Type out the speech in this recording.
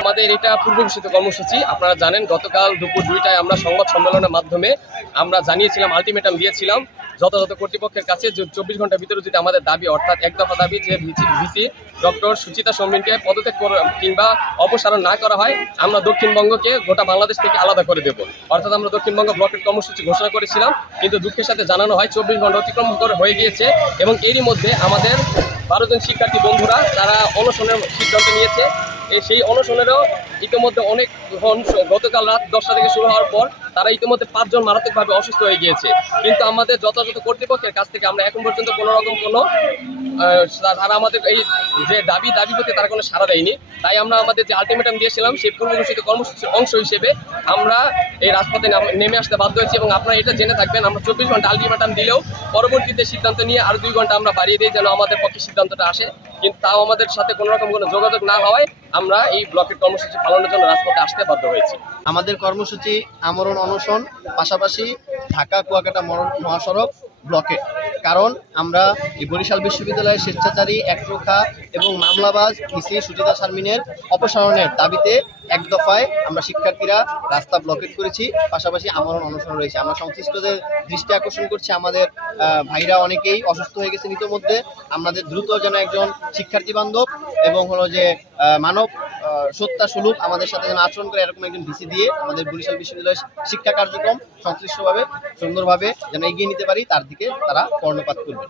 আমাদের এটা পূর্ব ঘোষিত কর্মসূচি। আপনারা জানেন গতকাল দুপুর 2টায় আমরা সংবাদ সম্মেলনের মাধ্যমে আমরা জানিয়েছিলাম, আলটিমেটাম দিয়েছিলাম যথাযথ কর্তৃপক্ষের কাছে যে 24 ঘন্টার ভিতরে যদি আমাদের দাবি, অর্থাৎ এক দফা দাবি যে ভিসি ডক্টর সুচিতা সৌমিনকে পদত্যাগ কিংবা অপসারণ না করা হয়, আমরা দক্ষিণবঙ্গকে গোটা বাংলাদেশ থেকে আলাদা করে দেব। অর্থাৎ আমরা দক্ষিণবঙ্গ ব্লকের কর্মসূচি ঘোষণা করেছিলাম, কিন্তু দুঃখের সাথে জানানো হয় 24 ঘন্টা অতিক্রম করে হয়ে গিয়েছে এবং এরই মধ্যে আমাদের 12 জন শিক্ষার্থী বন্ধুরা তারা অনশনের সিদ্ধান্ত নিয়েছে। সেই অনশনেরও ইতিমধ্যে অনেক গতকাল রাত 10টা থেকে শুরু হওয়ার পর তারা ইতিমধ্যে 5 জন মারাত্মকভাবে অসুস্থ হয়ে গিয়েছে। কিন্তু আমাদের যথাযথ কর্তৃপক্ষের কাছ থেকে আমরা এখন পর্যন্ত কোনো রকম তারা আমাদের এই যে দাবি করতে তারা কোনো সাড়া দেয়নি। তাই আমরা আমাদের যে আলটিমেটাম দিয়েছিলাম সেই পূর্ব ঘোষিত কর্মসূচির অংশ হিসেবে আমরা এই রাজপথে নেমে আসতে বাধ্য হয়েছি। এবং আপনারা এটা জেনে থাকবেন, আমরা 24 ঘন্টা আলটিমেটাম দিলেও পরবর্তীতে সিদ্ধান্ত নিয়ে আর 2 ঘন্টা আমরা বাড়িয়ে দিই যেন আমাদের পক্ষে সিদ্ধান্তটা আসে। কিন্তু তাও আমাদের সাথে কোনো রকম কোনো যোগাযোগ না হওয়ায় আমরা এই ব্লকের কর্মসূচি পালনের জন্য রাজপথে আসতে বাধ্য হয়েছি। আমাদের কর্মসূচি আমরণ অনশন, পাশাপাশি ঢাকা কুয়াকাটা মহাসড়ক ব্লকে। কারণ আমরা এই বরিশাল বিশ্ববিদ্যালয়ের স্বেচ্ছাচারী, একরোখা এবং মামলাবাজ ভিসি সুচিতা শারমিনের অপসারণের দাবিতে এক দফায় আমরা শিক্ষার্থীরা রাস্তা ব্লকেট করেছি, পাশাপাশি আমরণ অনশন রয়েছে। আমরা সংশ্লিষ্টদের দৃষ্টি আকর্ষণ করছি, আমাদের ভাইরা অনেকেই অসুস্থ হয়ে গেছেন ইতিমধ্যে। আমাদের দ্রুত যেন একজন শিক্ষার্থী বান্ধব এবং হলো যে মানব সত্তা সুলভ আমাদের সাথে যেন আচরণ করে, এরকম একজন ভিসি দিয়ে আমাদের বরিশাল বিশ্ববিদ্যালয়ের শিক্ষা কার্যক্রম সংশ্লিষ্টভাবে সুন্দরভাবে যেন এগিয়ে নিতে পারি, তার দিকে তারা কর্ণপাত করবে।